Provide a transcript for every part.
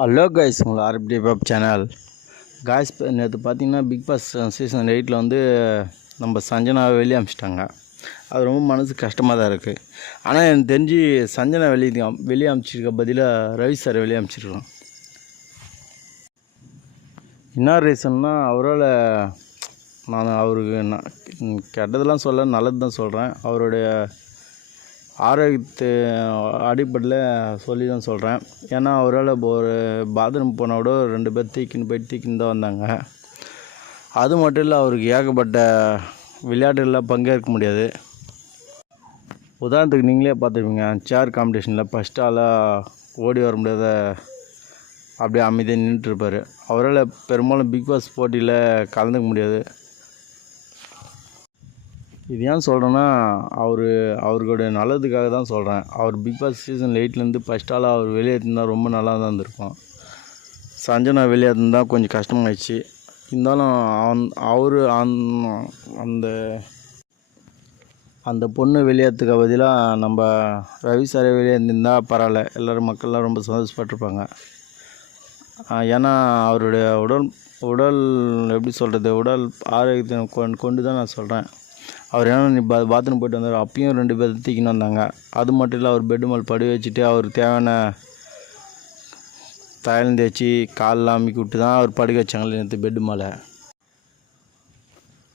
Hello guys உங்களை ஆர்பிடி pop channel guys நேற்று பார்த்தீங்கன்னா பிக் பாஸ் சீசன் எயிட்டில் வந்து நம்ம சஞ்சனாவை வெளியே அமிச்சிட்டாங்க. அது ரொம்ப மனசு கஷ்டமாக தான் இருக்குது ஆனால் எனக்கு தெரிஞ்சு சஞ்சனா வெளியே வெளியே அமிச்சிருக்க பதிலாக ரவி சார் வெளியே அமிச்சிருக்கலாம். என்ன ரீசன்னா அவரால் நான் அவருக்கு நான் கெட்டதெல்லாம் சொல்ல நல்லது தான் சொல்கிறேன் அவருடைய ஆரோக்கியத்தை அடிப்படையில் சொல்லி தான் சொல்கிறேன் ஏன்னா அவரால் இப்போ ஒரு பாத்ரூம் போனால் கூட ரெண்டு பேர் தீக்கின்னு போய் தீக்கின்னு தான் வந்தாங்க. அது மட்டும் இல்லை அவருக்கு ஏகப்பட்ட விளையாட்டுகளில் பங்கேற்க முடியாது. உதாரணத்துக்கு நீங்களே பார்த்துருப்பீங்க சேர் காம்படிஷனில் ஃபஸ்ட் ஆளாக ஓடி வர முடியாத அப்படியே அமைதியாக நின்றுட்டுருப்பார் அவரால் பெரும்பாலும் பிக் பாஸ் போட்டியில் கலந்துக்க முடியாது. இது ஏன் சொல்கிறேன்னா அவர் அவர்களுடைய நல்லதுக்காக தான் சொல்கிறேன் அவர் பிக் பாஸ் சீசன் எயிட்லேருந்து ஃபஸ்ட் அவர் வெளியே இருந்தால் ரொம்ப நல்லா தான் இருந்திருக்கும். சஞ்சனா வெளியே இருந்தால் கொஞ்சம் கஷ்டமாயிடுச்சு. இருந்தாலும் அவன் அவர் அந்த அந்த பொண்ணு வெளியேற்றுக்க பதிலாக நம்ம ரவி சாரை வெளியே இருந்திருந்தால் பரவாயில்ல. எல்லோரும் மக்கள்லாம் ரொம்ப சந்தோஷப்பட்டிருப்பாங்க. ஏன்னா அவருடைய உடல் உடல் எப்படி சொல்கிறது உடல் ஆரோக்கியத்தை கொண்டு தான் நான் சொல்கிறேன் அவர் என்ன நீ பா பாத்ரூம் போயிட்டு வந்தார். அப்பயும் ரெண்டு பேர் தூக்கின்னு வந்தாங்க. அது மட்டும் இல்லை அவர் பெட்டு மேல் படி வச்சுட்டு அவருக்கு தேவையான தைலம் தேய்ச்சி காலெலாம் அமுக்கி விட்டு தான் அவர் படுக்க வச்சாங்களே நேற்று பெட்டு மேலே.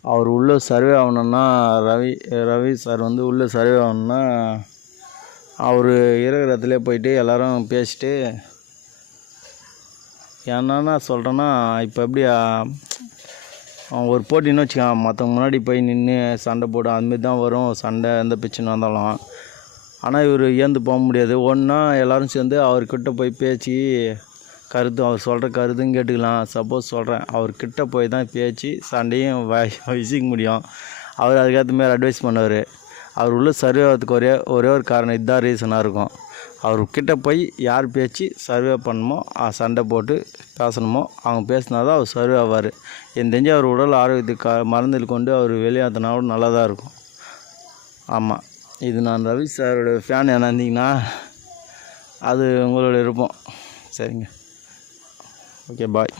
அவர் உள்ளே சர்வே ஆகணுன்னா ரவி ரவி சார் வந்து உள்ளே சர்வே ஆகணுன்னா அவர் இருக்கிற இடத்துல போயிட்டு எல்லாரும் பேசிட்டு என்னென்னா சொல்கிறேன்னா இப்போ எப்படி ஒரு போட்டின்னு வச்சுக்கான் மற்றவங்க முன்னாடி போய் நின்று சண்டை போடும் அதுமாரி தான் வரும். சண்டை எந்த பிரச்சனை வந்தாலும். ஆனால் இவர் ஏந்து போக முடியாது. ஒன்றா எல்லோரும் சேர்ந்து அவர்கிட்ட போய் பேசி கருத்து அவர் சொல்கிற கருத்தும் கேட்டுக்கலாம். சப்போஸ் சொல்கிறேன் அவர்கிட்ட போய் தான் பேச்சு சண்டையும் வ- முடியும். அவர் அதுக்கேற்ற மாதிரி அட்வைஸ் பண்ணுவார். அவர் உள்ள சர்வே ஆகிறதுக்கு ஒரே ஒரே ஒரு காரணம் இதுதான் ரீசனாக இருக்கும். அவர்கிட்ட போய் யார் பேச்சு சர்வே பண்ணணுமோ சண்டை போட்டு பேசணுமோ அவங்க பேசினா தான் அவர் சர்வே ஆவார். எனக்கு தெரிஞ்சு அவர் உடல் ஆரோக்கியத்துக்கு மருந்தில் கொண்டு அவர் வெளியாற்றினாலும் நல்லா தான் இருக்கும். ஆமாம் இது நான் ரவி சாரோட ஃபேன் என்ன இருந்தீங்கன்னா அது உங்களோட இருப்போம் சரிங்க. Okay bye